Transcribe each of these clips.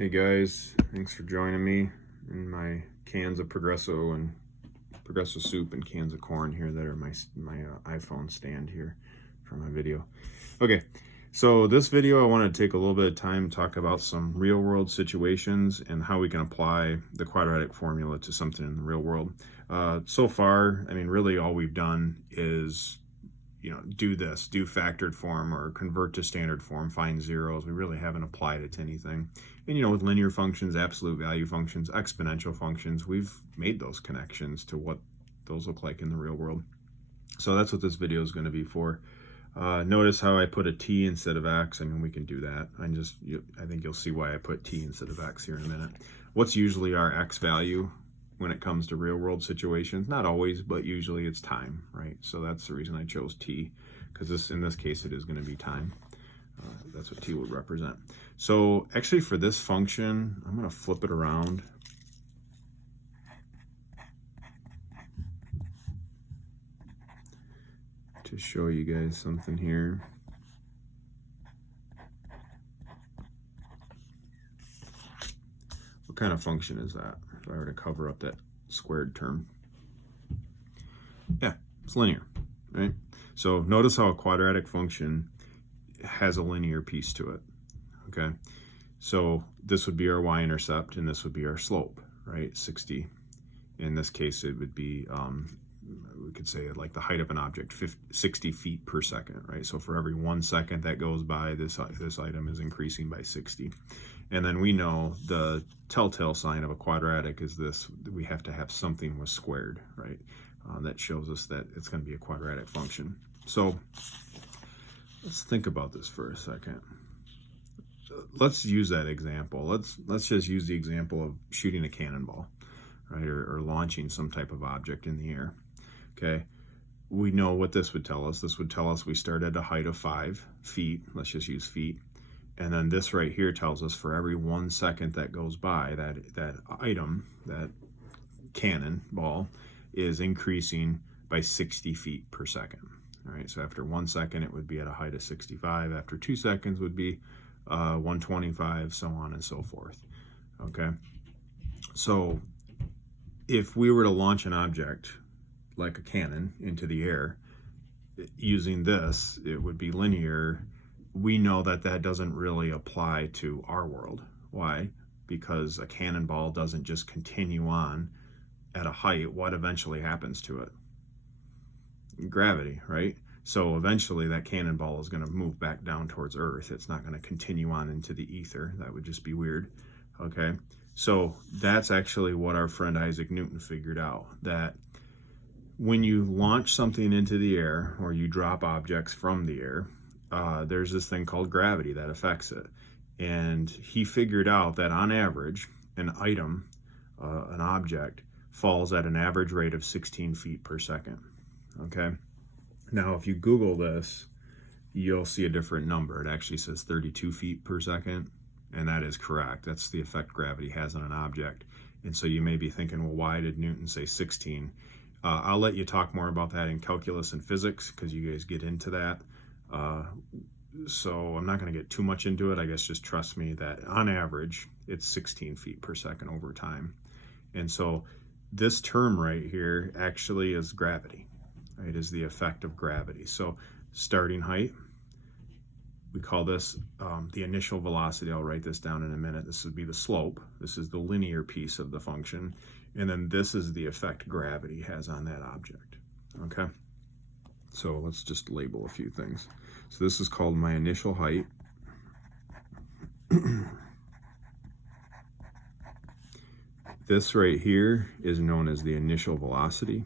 Hey guys, thanks for joining me in my cans of Progresso soup and cans of corn here that are my iPhone stand here for my video. Okay, so this video I want to take a little bit of time to talk about some real world situations and how we can apply the quadratic formula to something in the real world. So far, I mean, really all we've done is do factored form or convert to standard form, find zeros. We really haven't applied it to anything. And with linear functions, absolute value functions, exponential functions, we've made those connections to what those look like in the real world. So that's what this video is going to be for. Notice how I put a t instead of x. I mean, we can do that. I think you'll see why I put t instead of x here in a minute. What's usually our x value when it comes to real world situations? Not always, but usually it's time, right? So that's the reason I chose t, because in this case it is going to be time. That's what t would represent. So actually for this function, I'm going to flip it around. To show you guys something here. What kind of function is that? If I were to cover up that squared term. Yeah, it's linear, right? So notice how a quadratic function has a linear piece to it, okay? So this would be our y-intercept and this would be our slope, right? 60. In this case, it would be, we could say like the height of an object, 60 feet per second, right? So for every 1 second that goes by, this item is increasing by 60. And then we know the telltale sign of a quadratic is this: we have to have something with squared, right? That shows us that it's going to be a quadratic function. So let's think about this for a second. Let's use that example. Let's just use the example of shooting a cannonball, right? Or launching some type of object in the air. Okay, we know what this would tell us. This would tell us we start at a height of 5 feet. Let's just use feet. And then this right here tells us for every 1 second that goes by, that item, that cannonball, is increasing by 60 feet per second. All right, so after 1 second, it would be at a height of 65. After 2 seconds would be 125, so on and so forth. Okay, so if we were to launch an object like a cannon into the air using this, it would be linear. We know that that doesn't really apply to our world. Why? Because a cannonball doesn't just continue on at a height. What eventually happens to it? Gravity, right? So eventually that cannonball is going to move back down towards Earth. It's not going to continue on into the ether. That would just be weird. Okay, so that's actually what our friend Isaac Newton figured out, that when you launch something into the air or you drop objects from the air, there's this thing called gravity that affects it. And he figured out that on average, an item, an object, falls at an average rate of 16 feet per second. Okay. Now, if you Google this, you'll see a different number. It actually says 32 feet per second. And that is correct. That's the effect gravity has on an object. And so you may be thinking, well, why did Newton say 16? I'll let you talk more about that in calculus and physics, because you guys get into that. So I'm not going to get too much into it. I guess just trust me that on average, it's 16 feet per second over time. And so this term right here actually is gravity, right? Is the effect of gravity. So starting height, we call this the initial velocity. I'll write this down in a minute. This would be the slope. This is the linear piece of the function. And then this is the effect gravity has on that object. Okay, so let's just label a few things. So this is called my initial height. This right here is known as the initial velocity.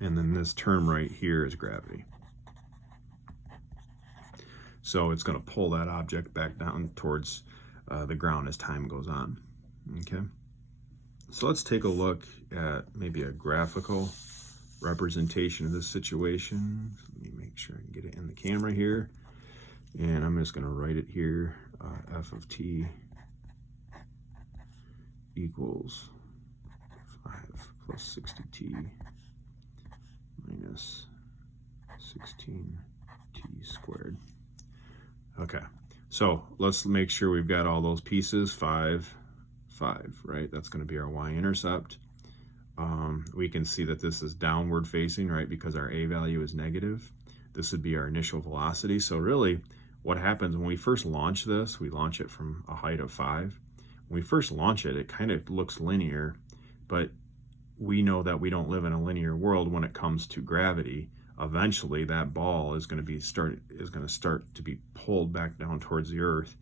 And then this term right here is gravity. So it's going to pull that object back down towards the ground as time goes on. Okay. So let's take a look at maybe a graphical representation of this situation. Let me make sure I can get it in the camera here. And I'm just going to write it here. F of t equals 5 plus 60t minus 16t squared. Okay, so let's make sure we've got all those pieces. 5, 5, right? That's going to be our y-intercept. We can see that this is downward facing, right? Because our a value is negative. This would be our initial velocity. So really, what happens when we first launch this, we launch it from a height of 5. When we first launch it, it kind of looks linear, but we know that we don't live in a linear world when it comes to gravity. Eventually, that ball is going to start to be pulled back down towards the earth,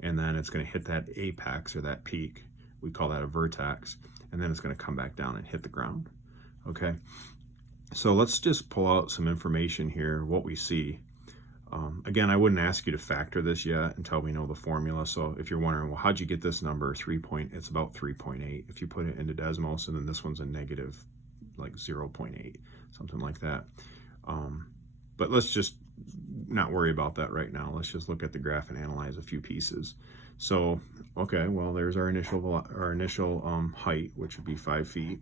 and then it's going to hit that apex or that peak. We call that a vertex, and then it's going to come back down and hit the ground. Okay, so let's just pull out some information here, what we see. Again, I wouldn't ask you to factor this yet until we know the formula. So if you're wondering, well, how'd you get this number? It's about 3.8. If you put it into Desmos, and then this one's a negative, like 0.8, something like that. But let's just not worry about that right now. Let's just look at the graph and analyze a few pieces. So, okay, well, there's our initial height, which would be 5 feet.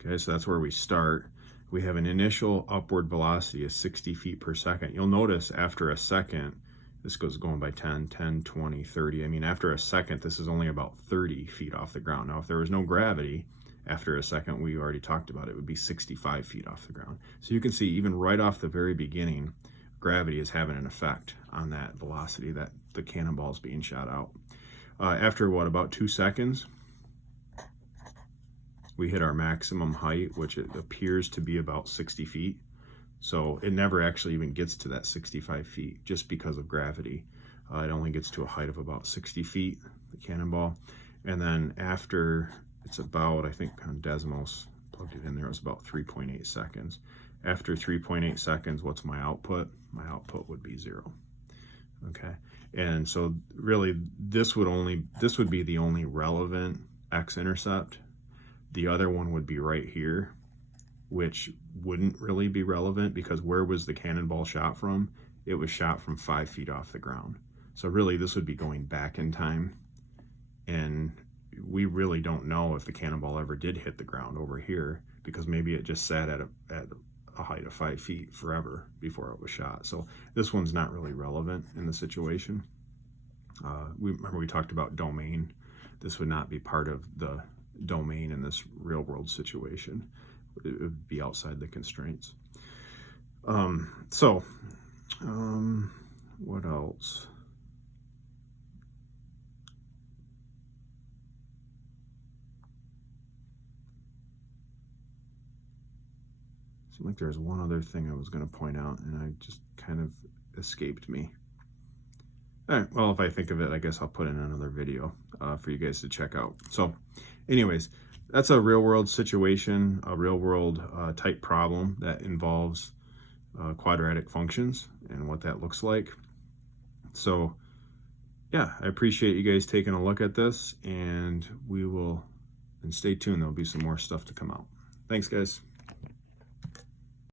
Okay, so that's where we start. We have an initial upward velocity of 60 feet per second. You'll notice after a second, this goes going by 10, 20, 30. I mean, after a second, this is only about 30 feet off the ground. Now, if there was no gravity, after a second, we already talked about it, would be 65 feet off the ground. So you can see even right off the very beginning, gravity is having an effect on that velocity that the cannonball is being shot out. After what, about 2 seconds, we hit our maximum height, which it appears to be about 60 feet. So it never actually even gets to that 65 feet just because of gravity. It only gets to a height of about 60 feet, the cannonball. And then after, it's about, I think on Desmos, plugged it in there, it was about 3.8 seconds. After 3.8 seconds, what's my output? My output would be 0. Okay, and so really this would be the only relevant x-intercept. The other one would be right here, which wouldn't really be relevant because where was the cannonball shot from? It was shot from 5 feet off the ground. So really this would be going back in time, and we really don't know if the cannonball ever did hit the ground over here because maybe it just sat at a height of 5 feet forever before it was shot. So this one's not really relevant in the situation. Remember we talked about domain. This would not be part of the domain in this real world situation. It would be outside the constraints. What else? Seemed like there's one other thing I was going to point out and I just kind of escaped me. All right, well, if I think of it, I guess I'll put in another video for you guys to check out. So anyways, that's a real world situation, a real world type problem that involves quadratic functions and what that looks like. So yeah, I appreciate you guys taking a look at this, and stay tuned. There'll be some more stuff to come out. Thanks, guys.